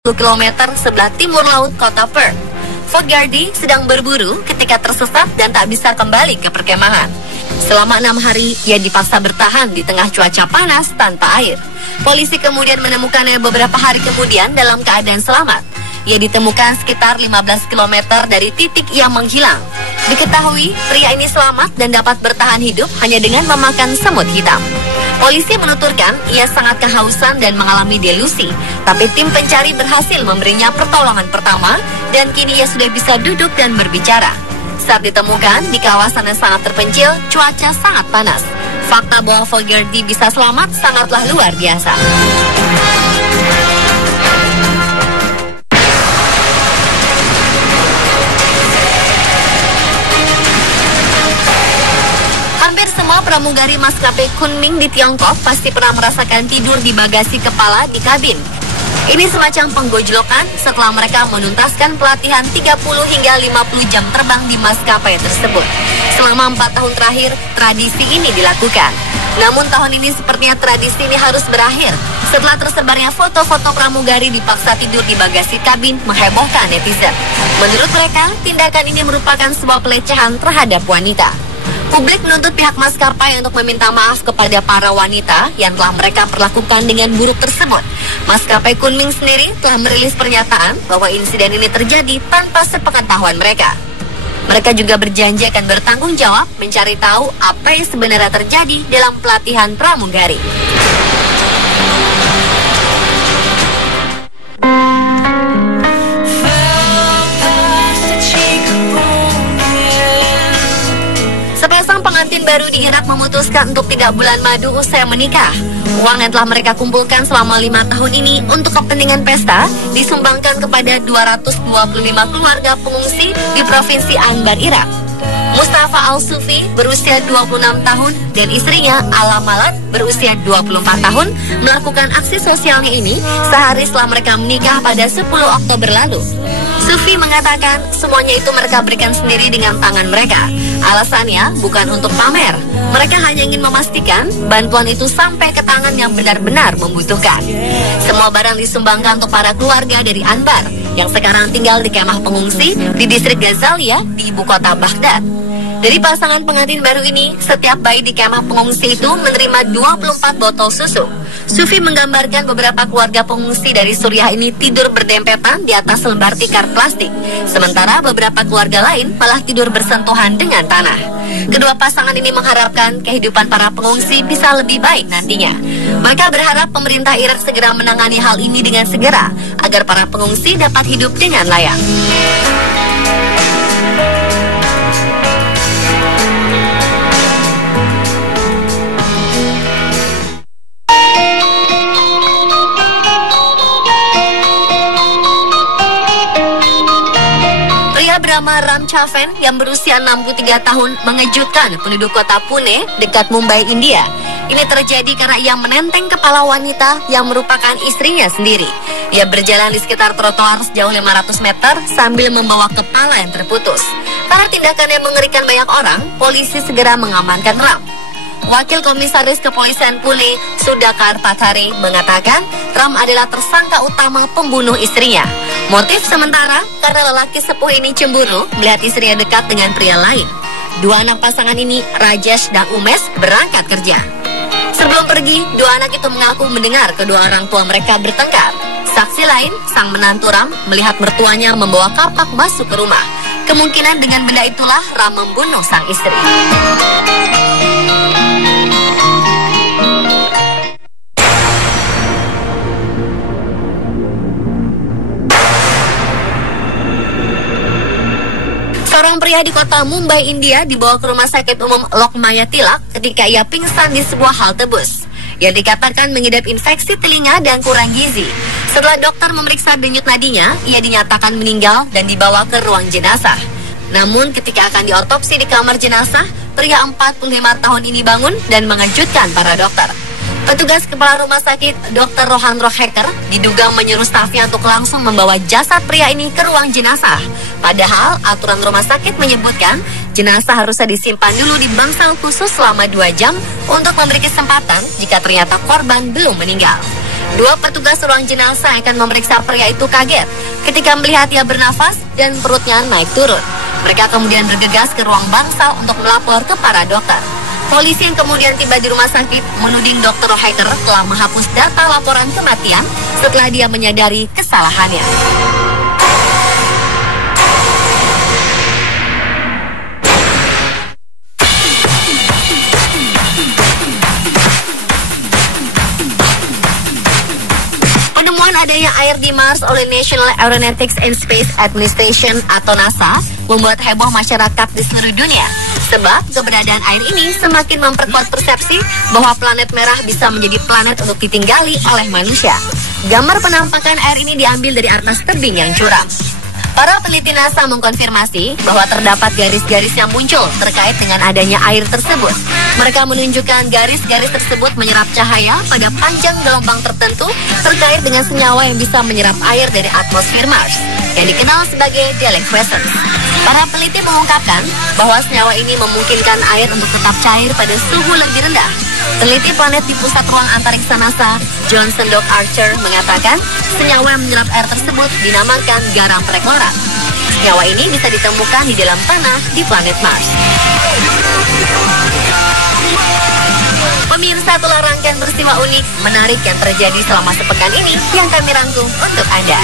km sebelah timur laut kota Perth. Fogarty sedang berburu ketika tersesat dan tak bisa kembali ke perkemahan. Selama 6 hari, ia dipaksa bertahan di tengah cuaca panas tanpa air. Polisi kemudian menemukannya beberapa hari kemudian dalam keadaan selamat. Ia ditemukan sekitar 15 km dari titik ia menghilang. Diketahui, pria ini selamat dan dapat bertahan hidup hanya dengan memakan semut hitam. Polisi menuturkan ia sangat kehausan dan mengalami delusi, tapi tim pencari berhasil memberinya pertolongan pertama dan kini ia sudah bisa duduk dan berbicara. Saat ditemukan di kawasan yang sangat terpencil, cuaca sangat panas. Fakta bahwa Fogarty bisa selamat sangatlah luar biasa. Semua pramugari maskapai Kunming di Tiongkok pasti pernah merasakan tidur di bagasi kepala di kabin. Ini semacam penggojlokan setelah mereka menuntaskan pelatihan 30 hingga 50 jam terbang di maskapai tersebut. Selama 4 tahun terakhir, tradisi ini dilakukan. Namun tahun ini sepertinya tradisi ini harus berakhir setelah tersebarnya foto-foto pramugari dipaksa tidur di bagasi kabin menghebohkan netizen. Menurut mereka, tindakan ini merupakan sebuah pelecehan terhadap wanita. Publik menuntut pihak maskapai untuk meminta maaf kepada para wanita yang telah mereka perlakukan dengan buruk tersebut. Maskapai Kunming sendiri telah merilis pernyataan bahwa insiden ini terjadi tanpa sepengetahuan mereka. Mereka juga berjanji akan bertanggung jawab mencari tahu apa yang sebenarnya terjadi dalam pelatihan pramugari. Sepasang pengantin baru di Irak memutuskan untuk tidak bulan madu usai menikah. Uang yang telah mereka kumpulkan selama 5 tahun ini untuk kepentingan pesta disumbangkan kepada 225 keluarga pengungsi di Provinsi Anbar, Irak. Mustafa Al-Sufi berusia 26 tahun dan istrinya Alamalat berusia 24 tahun melakukan aksi sosialnya ini sehari setelah mereka menikah pada 10 Oktober lalu. Sufi mengatakan semuanya itu mereka berikan sendiri dengan tangan mereka. Alasannya bukan untuk pamer. Mereka hanya ingin memastikan bantuan itu sampai ke tangan yang benar-benar membutuhkan. Semua barang disumbangkan untuk para keluarga dari Anbar yang sekarang tinggal di kemah pengungsi di distrik Ghazalia di ibu kota Baghdad. Dari pasangan pengantin baru ini, setiap bayi di kemah pengungsi itu menerima 24 botol susu. Sufi menggambarkan beberapa keluarga pengungsi dari Suriah ini tidur berdempetan di atas lembar tikar plastik, sementara beberapa keluarga lain malah tidur bersentuhan dengan tanah. Kedua pasangan ini mengharapkan kehidupan para pengungsi bisa lebih baik nantinya. Mereka berharap pemerintah Irak segera menangani hal ini dengan segera, agar para pengungsi dapat hidup dengan layak. Bernama Ram Chaven yang berusia 63 tahun mengejutkan penduduk kota Pune dekat Mumbai, India. Ini terjadi karena ia menenteng kepala wanita yang merupakan istrinya sendiri. Ia berjalan di sekitar trotoar sejauh 500 meter sambil membawa kepala yang terputus. Karena tindakan yang mengerikan banyak orang, polisi segera mengamankan Ram. Wakil Komisaris Kepolisian Pune, Sudhakar Pathare, mengatakan Ram adalah tersangka utama pembunuh istrinya. Motif sementara karena lelaki sepuh ini cemburu melihat istrinya dekat dengan pria lain. Dua anak pasangan ini, Rajesh dan Umesh, berangkat kerja. Sebelum pergi, dua anak itu mengaku mendengar kedua orang tua mereka bertengkar. Saksi lain, sang menantu Ram, melihat mertuanya membawa kapak masuk ke rumah. Kemungkinan dengan benda itulah Ram membunuh sang istri. Seorang pria di kota Mumbai, India dibawa ke rumah sakit umum Lokmaya Tilak ketika ia pingsan di sebuah halte bus. Ia dikatakan mengidap infeksi telinga dan kurang gizi. Setelah dokter memeriksa denyut nadinya, ia dinyatakan meninggal dan dibawa ke ruang jenazah. Namun ketika akan diotopsi di kamar jenazah, pria 45 tahun ini bangun dan mengejutkan para dokter. Petugas kepala rumah sakit Dr. Rohan Roheker diduga menyuruh stafnya untuk langsung membawa jasad pria ini ke ruang jenazah. Padahal aturan rumah sakit menyebutkan jenazah harusnya disimpan dulu di bangsal khusus selama 2 jam untuk memberi kesempatan jika ternyata korban belum meninggal. Dua petugas ruang jenazah yang akan memeriksa pria itu kaget ketika melihat ia bernafas dan perutnya naik turun. Mereka kemudian bergegas ke ruang bangsal untuk melapor ke para dokter. Polisi yang kemudian tiba di rumah sakit menuding Dr. Hacker telah menghapus data laporan kematian setelah dia menyadari kesalahannya. Penemuan adanya air di Mars oleh National Aeronautics and Space Administration atau NASA membuat heboh masyarakat di seluruh dunia. Sebab keberadaan air ini semakin memperkuat persepsi bahwa planet merah bisa menjadi planet untuk ditinggali oleh manusia. Gambar penampakan air ini diambil dari atas tebing yang curam. Para peneliti NASA mengkonfirmasi bahwa terdapat garis-garis yang muncul terkait dengan adanya air tersebut. Mereka menunjukkan garis-garis tersebut menyerap cahaya pada panjang gelombang tertentu terkait dengan senyawa yang bisa menyerap air dari atmosfer Mars, yang dikenal sebagai deliquescence. Para peneliti mengungkapkan bahwa senyawa ini memungkinkan air untuk tetap cair pada suhu lebih rendah. Peneliti planet di Pusat Ruang Antariksa NASA, Johnson Dock Archer, mengatakan senyawa yang menyerap air tersebut dinamakan garam perklorat. Senyawa ini bisa ditemukan di dalam tanah di planet Mars. Pemirsa, itulah rangkaian peristiwa unik menarik yang terjadi selama sepekan ini yang kami rangkum untuk Anda.